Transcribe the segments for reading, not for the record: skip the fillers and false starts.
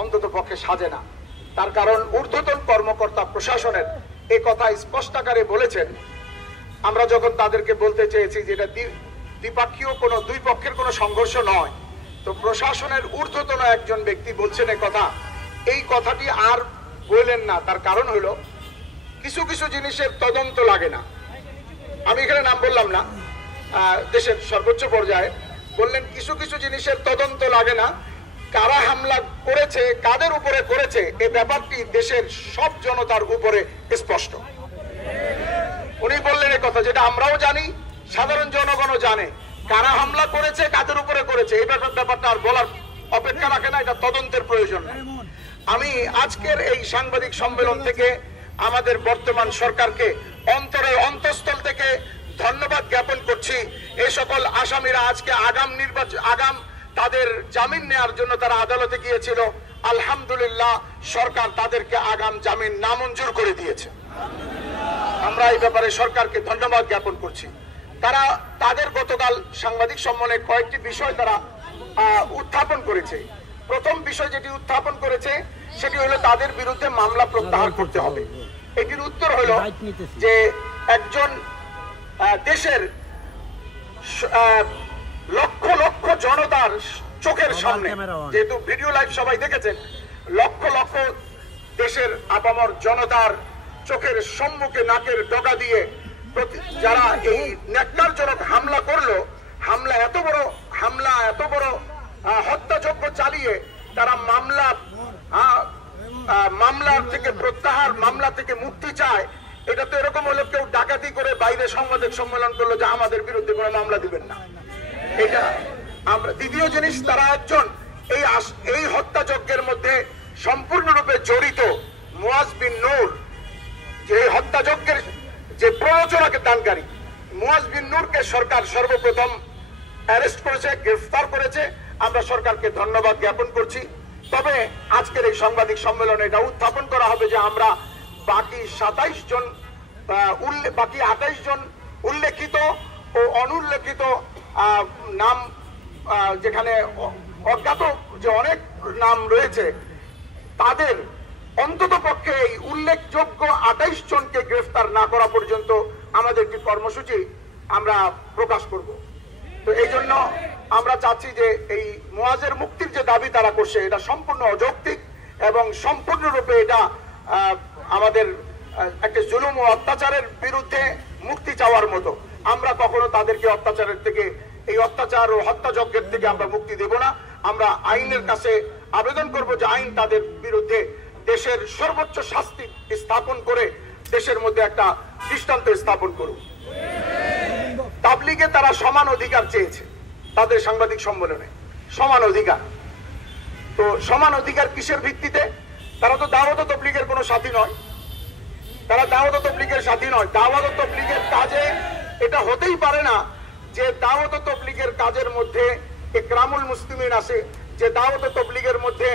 অন্তত পক্ষে সাজে না। তার কারণ ঊর্ধ্বতন কর্মকর্তা প্রশাসনের এই কথা স্পষ্ট আকারে বলেছেন। আমরা যখন তাদেরকে বলতে চেয়েছি যে এটা দ্বিপাক্ষীয় কোনো দুই পক্ষের কোনো সংঘর্ষ নয়, তো প্রশাসনের ঊর্ধ্বতন একজন ব্যক্তি বলছেন এই কথাটি আর বললেন না। তার কারণ হলো কিছু কিছু জিনিসের তদন্ত লাগে না। আমি এখানে নাম বললাম না, দেশের সর্বোচ্চ পর্যায়ে বললেন কিছু কিছু জিনিসের তদন্ত লাগে না, কারা হামলা করেছে, কাদের উপরে করেছে, এই ব্যাপারটি দেশের সব জনতার উপরে স্পষ্ট। উনি বললেন এই কথা যেটা আমরাও জানি, সাধারণ জনগণও জানে, কারা হামলা করেছে, কাদের উপরে করেছে, এই ব্যাপারটা আর বলার অপেক্ষা রাখে না, এটা তদন্তের প্রয়োজন নেই। আমি আজকের এই সাংবাদিক সম্মেলন থেকে আমাদের বর্তমান সরকারকে অন্তরের অন্তঃস্থল থেকে ধন্যবাদ জ্ঞাপন করছি। এই সকল আসামিরা আজকে আগাম তাদের জামিন নেওয়ার জন্য তারা আদালতে গিয়েছিল, আলহামদুলিল্লাহ সরকার তাদেরকে আগাম জামিন নামঞ্জুর করে দিয়েছে। আমরা এই ব্যাপারে সরকারকে ধন্যবাদ জ্ঞাপন করছি। তারা তাদের গতকাল সাংবাদিক সম্মেলনে কয়েকটি বিষয় তারা উত্থাপন করেছে। প্রথম বিষয় যেটি উত্থাপন করেছে সেটি হলো তাদের বিরুদ্ধে মামলা প্রত্যাহার করতে হবে। এটির উত্তর হলো যে একজন দেশের লক্ষ লক্ষ জনতার চোখের সামনে, যেহেতু ভিডিও লাইভ সবাই দেখেছেন, লক্ষ লক্ষ দেশের আপামর জনতার চোখের সম্মুখে নাকের ডগা দিয়ে যারা এই ন্যাক্কারজনক হামলা করলো, এত বড় হত্যাযজ্ঞ চালিয়ে তারা মামলার থেকে প্রত্যাহার, মামলা থেকে মুক্তি চায়। এটা তো এরকম হলো কেউ ডাকাতি করে বাইরে সাংবাদিক সম্মেলন করলো যে আমাদের বিরুদ্ধে কোনো মামলা দিবেন না। এটা আমরা দ্বিতীয় জিনিস, তারা একজন এই হত্যাযজ্ঞের মধ্যে সম্পূর্ণরূপে জড়িত মুয়াজ বিন নূর, যে হত্যাযজ্ঞের যে প্ররোচনাকে দানকারী মুয়াজ বিন নূরকে সরকার সর্বপ্রথম অ্যারেস্ট করেছে, গ্রেফতার করেছে। আমরা সরকারকে ধন্যবাদ জ্ঞাপন করছি। তবে আজকের এই সাংবাদিক সম্মেলনে এটা উত্থাপন করা হবে যে আমরা বাকি 28 জন উল্লেখিত ও অনুল্লেখিত নাম, যেখানে অজ্ঞাত যে অনেক নাম রয়েছে, তাদের অন্তত পক্ষে এই উল্লেখযোগ্য 28 জনকে গ্রেফতার না করা পর্যন্ত আমাদের একটি কর্মসূচি আমরা প্রকাশ করব। তো এই জন্য আমরা চাচ্ছি যে এই মুয়াজের মুক্তির যে দাবি তারা করছে এটা সম্পূর্ণ অযৌক্তিক এবং সম্পূর্ণরূপে এটা আমাদের একটা জুলুম ও অত্যাচারের বিরুদ্ধে মুক্তি চাওয়ার মতো। আমরা কখনো তাদেরকে অত্যাচারের থেকে, এই অত্যাচার ও হত্যাযজ্ঞের থেকে আমরা মুক্তি দেব না। আমরা আইনের কাছে আবেদন করব যে আইন তাদের বিরুদ্ধে দেশের সর্বোচ্চ শাস্তি স্থাপন করে দেশের মধ্যে একটা দৃষ্টান্ত স্থাপন করুক। তাবলীগে তারা সমান অধিকার চেয়েছে, তাদের সাংবাদিক সম্মেলনে সমান অধিকার। তো সমান অধিকার কিসের ভিত্তিতে? তারা তো দাওয়াত তাবলীগের কোনো সাথী নয়, তারা দাওয়াত তাবলীগের সাথী নয়। দাওয়াত তাবলীগের কাজে এটা হতেই পারে না যে দাওয়াত তাবলীগের কাজের মধ্যে ইকরামুল মুসলিমিন আছে, যে দাওয়াত তাবলীগের মধ্যে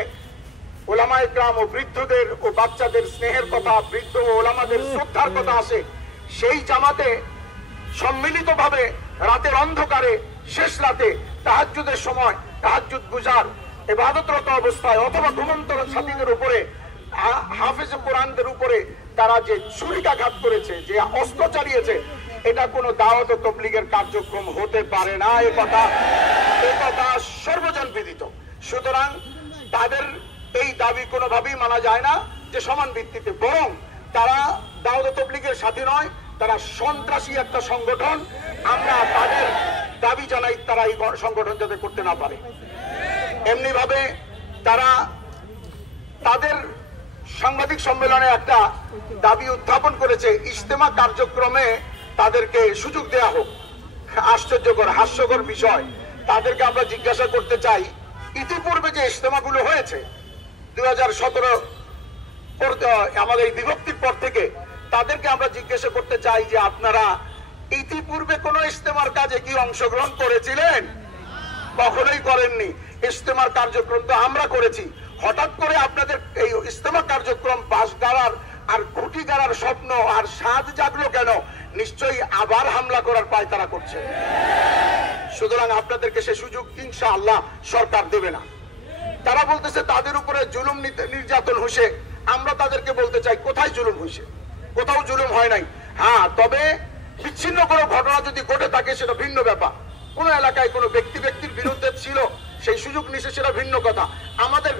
ওলামা ইকরাম ও বৃদ্ধদের ও বাচ্চাদের স্নেহের কথা, বৃদ্ধ ও ওলামাদের শ্রদ্ধার কথা আসে। সেই জামাতে সম্মিলিতভাবে রাতের অন্ধকারে শেষ রাতে তাহাজ্জুদের সময় তাহাজ্জুদ গুজার ইবাদতরত অবস্থায় অথবা ঘুমন্ত ছাত্রীদের উপরে, হাফেজ কোরআনদের উপরে তারা যে ছুরিকাঘাত করেছে, যে অস্ত্র চালিয়েছে, এটা কোনো দাওয়াত ও তাবলীগের কার্যক্রম হতে পারে না। এই কথা সর্বজন বিদিত। সুতরাং তাদের এই দাবি কোনোভাবেই মানা যায় না যে সমান ভিত্তিতে, বরং তারা দাওয়াত তাবলীগের সাথী নয়, তারা সন্ত্রাসী একটা সংগঠন। আমরা তাদের দাবি জানাই তারা এই সংগঠন যাতে করতে না পারে। এমনি ভাবে তারা তাদের সাংবাদিক সম্মেলনে একটা দাবি উত্থাপন করেছে, ইজতেমা কার্যক্রমে তাদেরকে সুযোগ দেয়া হোক। আশ্চর্যকর, হাস্যকর বিষয়। তাদেরকে আমরা জিজ্ঞাসা করতে চাই, ইতিপূর্বে যে ইজতেমাগুলো হয়েছে 2017 আমাদের বিভক্তির পর থেকে, তাদেরকে আমরা জিজ্ঞাসা করতে চাই যে আপনারা ইতিপূর্বে কোন ইজতেমার কাজে কি অংশগ্রহণ করেছিলেন? কখনোই করেননি। ইজতেমার কার্যক্রম তো আমরা করেছি। হঠাৎ করে আপনাদের এই ইজতেমা কার্যক্রম বাস গাড়ার আর খুঁটি গাড়ার স্বপ্ন আর স্বাদ জাগলো কেন? নিশ্চয়ই আবার হামলা করার পায়তারা করছে। সুতরাং আপনাদেরকে সে সুযোগ ইনশাআল্লাহ সরকার দেবে না। তারা বলতেছে তাদের উপরে জুলুম নির্যাতন হয়েছে। আমরা তাদেরকে বলতে চাই, কোথায় জুলুম হয়েছে? কোথাও জুলুম হয় নাই। হ্যাঁ, তবে বিচ্ছিন্ন কোনো ঘটনা যদি ঘটে থাকে সেটা ভিন্ন ব্যাপার। কোন এলাকায় কোনো ব্যক্তির বিরুদ্ধে ছিল, সেই সুযোগ নিছে, সেটা ভিন্ন কথা। আমাদের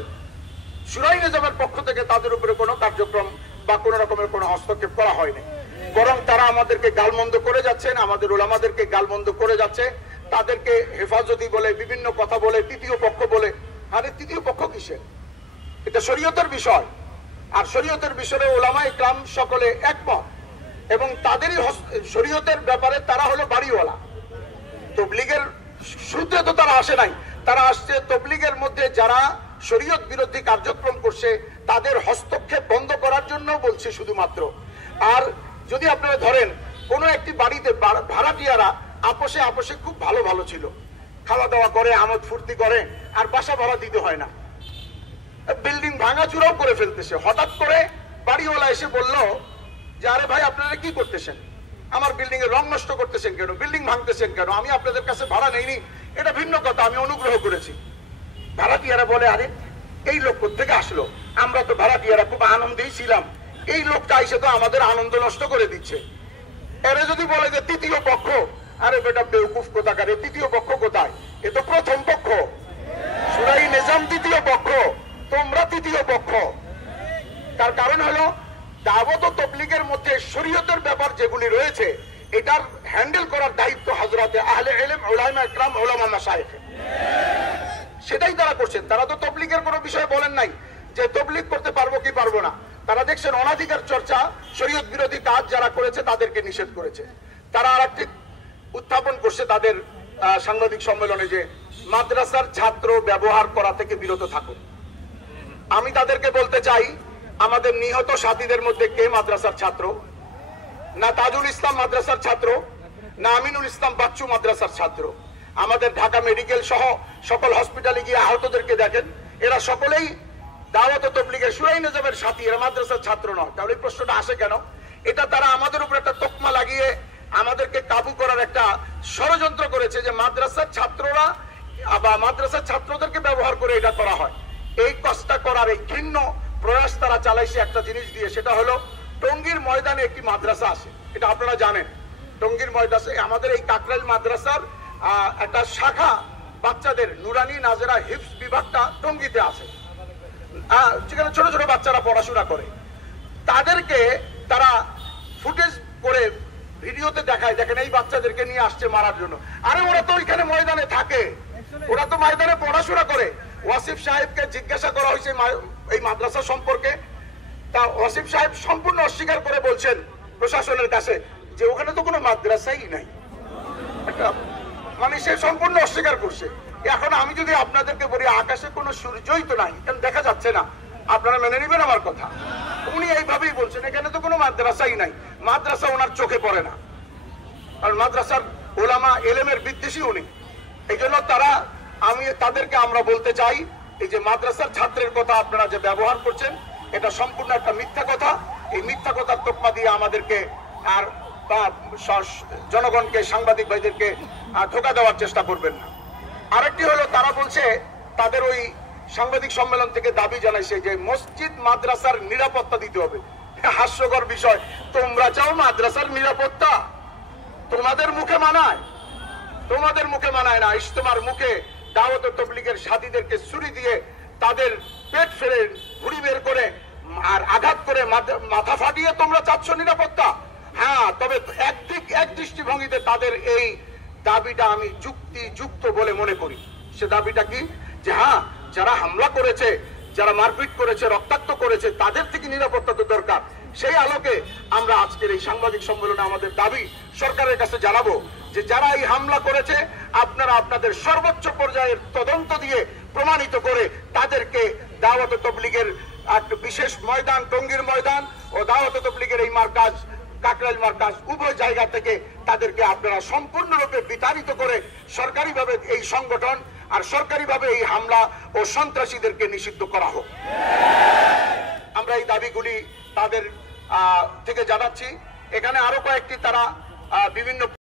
শুরাই নিজামের পক্ষ থেকে তাদের উপরে কোনো কার্যক্রম বা কোনো রকমের কোনো হস্তক্ষেপ করা হয়নি, বরং তারা আমাদেরকে গালমন্দ করে যাচ্ছেন, আমাদের ওলামাদেরকে গালমন্দ করে যাচ্ছে, তাদেরকে হেফাজতি বলে, বিভিন্ন কথা বলে, তৃতীয় পক্ষ বলে। আরে তৃতীয় পক্ষ কিসের? এটা শরীয়তের বিষয়, আর শরীয়তের বিষয়ে ওলামা ইকরাম সকলে একমত, এবং তাদেরই শরীয়তের ব্যাপারে তারা হলো বাড়িওয়ালা। তবলিগের সূত্রে তো তারা আসে নাই, তারা আসছে তবলিগের মধ্যে যারা শরীয়ত বিরোধী কার্যক্রম করছে তাদের হস্তক্ষেপ বন্ধ করার জন্য বলছে শুধুমাত্র। আর যদি আপনারা ধরেন কোনো একটি বাড়িতে ভাড়াটিয়ারা আপোষে আপোষে খুব ভালো ভালো ছিল, খাওয়া দাওয়া করে, আমোদ ফুর্তি করে, আর বাসা ভাড়া দিতে হয় না, বিল্ডিং ভাঙাচুরাও করে ফেলতেছে। হঠাৎ করে বাড়িওয়ালা এসে বলল যে আরে ভাই, আপনারা কি করতেছেন? আমার বিল্ডিং এর রং নষ্ট করতেছেন কেন? বিল্ডিং ভাঙতেছেন কেন? আমি আপনাদের কাছে ভাড়া নেইনি, এটা ভিন্ন কথা, আমি অনুগ্রহ করেছি। ভাড়াটিয়ারা বলে আরে এই লোক কোথেকে আসলো? আমরা তো ভাড়াটিয়ারা খুব আনন্দেই ছিলাম, এই লোকটা এসে তো আমাদের আনন্দ নষ্ট করে দিচ্ছে। এরা যদি বলে যে তৃতীয় পক্ষ, আরে বেটা বেউকুফ কোথাকার, তৃতীয় পক্ষ কোথায়? এ তো প্রথম পক্ষ। শুরাই নিজাম তৃতীয় পক্ষ, তোমরা তৃতীয় পক্ষ। তার কারণ হলো দাওয়াত ও তাবলীগের মধ্যে শরীয়তের ব্যাপার যেগুলি রয়েছে, এটার হ্যান্ডেল করার দায়িত্ব হযরতে আহলে ইলম, উলামা ইকরাম, উলামা মাশায়েখ, সেটাই তারা করছেন। তারা তো তাবলীগের কোনো বিষয় বলেন নাই যে তাবলীগ করতে পারবো কি পারবো না। তারা দেখছেন অনাধিকার চর্চা, শরীয়ত বিরোধী কাজ যারা করেছে তাদেরকে নিষেধ করেছে। তারা আরেকটি উত্থাপন করছে তাদের সাংবাদিক সম্মেলনে যে মাদ্রাসার ছাত্র ব্যবহার করা থেকে বিরত থাকুন। আমি তাদেরকে বলতে চাই, আমাদের নিহত সাথীদের মধ্যে কে মাদ্রাসার ছাত্র? না তাজুল ইসলাম মাদ্রাসার ছাত্র, না আমিনুল ইসলাম বাচ্চু মাদ্রাসার ছাত্র। আমাদের ঢাকা মেডিকেল সহ সকল হসপিটালে গিয়ে আহতদেরকে দেখেন, এরা সকলেই দাওয়াত ও তাবলীগের শুরাই নিজামের সাথী, এরা মাদ্রাসার ছাত্র নয়। তাহলে এই প্রশ্নটা আসে কেন? এটা তারা আমাদের উপর একটা তকমা লাগিয়ে আমাদেরকে কাবু করার একটা ষড়যন্ত্র করেছে যে মাদ্রাসার ছাত্ররা বা মাদ্রাসার ছাত্রদেরকে ব্যবহার করে এটা করা হয়। এই কাজটা করার এই ঘৃণ্য প্রয়াস তারা চালাইছে একটা জিনিস দিয়ে, সেটা হলো টঙ্গীর ময়দানে একটি মাদ্রাসা আছে, এটা আপনারা জানেন। টঙ্গীর ময়দানে আমাদের এই কাকরাইল মাদ্রাসার একটা শাখা, বাচ্চাদের নুরানি নাজেরা হিফজ বিভাগটা টঙ্গীতে আছে, যেখানে ছোট ছোট বাচ্চারা পড়াশোনা করে। তাদেরকে তারা ফুটেজ করে ভিডিওতে দেখায়, দেখেন এই বাচ্চাদেরকে নিয়ে আসছে মারার জন্য। আরে ওরা তো ওইখানে ময়দানে থাকে, ওরা তো ময়দানে পড়াশোনা করে। ওয়াসিফ সাহেবকে জিজ্ঞাসা করা হয়েছে এই মাদ্রাসা সম্পর্কে, তা ওয়াসিফ সাহেব সম্পূর্ণ অস্বীকার করে বলছেন প্রশাসনের কাছে যে ওখানে তো কোনো মাদ্রাসাই নাই, মানে সে সম্পূর্ণ অস্বীকার করছে। এখন আমি যদি আপনাদেরকে বলি আকাশে কোনো সূর্যই তো নাই, কেন দেখা যাচ্ছে না, আপনারা মেনে নেবেন আমার কথা? উনি এইভাবেই বলছেন এখানে তো কোনো মাদ্রাসাই নাই। মাদ্রাসা ওনার চোখে পড়ে না, কারণ মাদ্রাসার ওলামা এলেমের বিদ্বেষী উনি। এই জন্য তাদেরকে আমরা বলতে চাই, এই যে মাদ্রাসার ছাত্রের কথা আপনারা যে ব্যবহার করছেন, এটা সম্পূর্ণ একটা মিথ্যা কথা। এই মিথ্যা কথার তোকমা দিয়ে আমাদেরকে আর জনগণকে, সাংবাদিক ভাইদেরকে ধোঁকা দেওয়ার চেষ্টা করবেন না। আরেকটি হলো, তারা বলছে তাদের ওই সাংবাদিক সম্মেলন থেকে দাবি জানাইছে যে মসজিদ মাদ্রাসার নিরাপত্তা দিতে হবে। হাস্যকর বিষয়, তোমরা চাও মাদ্রাসার নিরাপত্তা? তোমাদের মুখে মানায়? তোমাদের মুখে মানায় না। ইজতেমার মুখে দাওয়াত ও তাবলীগের সাথীদেরকে ছুরি দিয়ে তাদের পেট ফেলে ঘুড়ি বের করে আর আঘাত করে মাথা ফাটিয়ে তোমরা চাচ্ছ নিরাপত্তা? হ্যাঁ, তবে এক দৃষ্টিভঙ্গিতে তাদের এই দাবিটা আমি যুক্তিযুক্ত বলে মনে করি। সে দাবিটা কি? যে হ্যাঁ, যারা হামলা করেছে, যারা মারপিট করেছে, রক্তাক্ত করেছে, তাদের থেকে নিরাপত্তা তো দরকার। সেই আলোকে আমরা আজকের এই সাংবাদিক সম্মেলনে আমাদের দাবি সরকারের কাছে জানাবো যে যারা এই হামলা করেছে, আপনারা আপনাদের সর্বোচ্চ পর্যায়ের তদন্ত দিয়ে প্রমাণিত করে তাদেরকে দাওয়াত ও তাবলীগের একটা বিশেষ ময়দান, টঙ্গীর ময়দান ও দাওয়াত ও তাবলীগের এই মার্কাজ, কাকরাইল মার্কাজ, উভয় জায়গা থেকে তাদেরকে আপনারা সম্পূর্ণরূপে বিতাড়িত করে সরকারিভাবে এই সংগঠন আর সরকারিভাবে এই হামলা ও সন্ত্রাসীদেরকে নিষিদ্ধ করা হোক। আমরা এই দাবিগুলি তাদের থেকে জানাচ্ছি। এখানে আরো কয়েকটি তারা বিভিন্ন